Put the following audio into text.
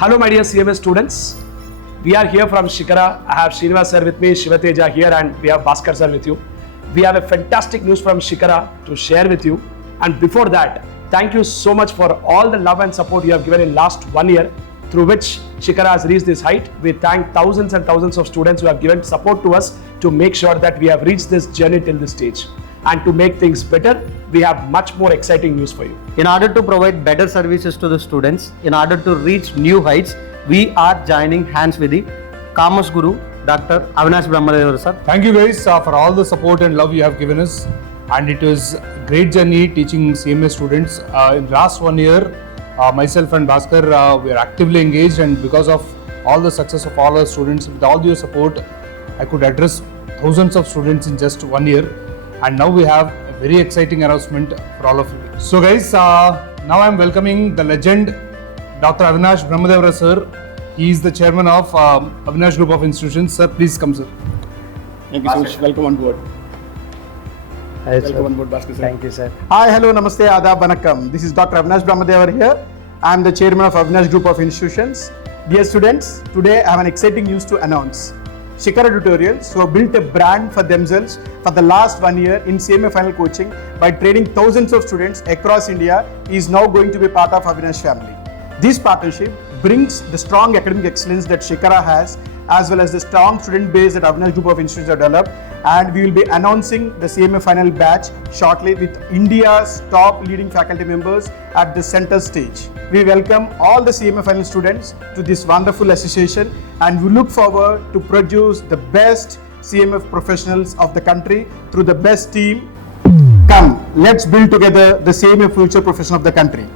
Hello, my dear CMS students. We are here from Shikhara. I have Srinivas sir with me, Shivateja here, and we have Bhaskar sir with you. We have a fantastic news from Shikhara to share with you. And before that, thank you so much for all the love and support you have given in last 1 year, through which Shikhara has reached this height. We thank thousands and thousands of students who have given support to us to make sure that we have reached this journey till this stage. And to make things better, we have much more exciting news for you. In order to provide better services to the students, in order to reach new heights, we are joining hands with the Commerce Guru, Dr. Avinash Brahmadevar sir. Thank you guys for all the support and love you have given us, and it was a great journey teaching CMA students. In last 1 year, myself and Bhaskar we are actively engaged, and because of all the success of all our students, with all your support, I could address thousands of students in just 1 year, and now we have a very exciting announcement for all of you. So guys, now I am welcoming the legend Dr. Avinash Brahmadevar sir. He is the chairman of Avinash Group of Institutions. Sir, please come, sir. Thank you so much. Welcome on board. Hi, Welcome on board, Bhaskar sir. Thank you, sir. Hi, hello, namaste, adab, vanakkam. This is Dr. Avinash Brahmadevar here. I am the chairman of Avinash Group of Institutions. Dear students, today I have an exciting news to announce. Shikhara Tutorials, who have built a brand for themselves for the last 1 year in CMA final coaching by training thousands of students across India, is now going to be part of Avinash family. This partnership brings the strong academic excellence that Shikhara has, as well as the strong student base that Avinash Group of Institutions have developed, and we will be announcing the CMA final batch shortly with India's top leading faculty members at the center stage. We welcome all the CMA final students to this wonderful association, and we look forward to produce the best CMF professionals of the country through the best team. Come, let's build together the CMA future profession of the country.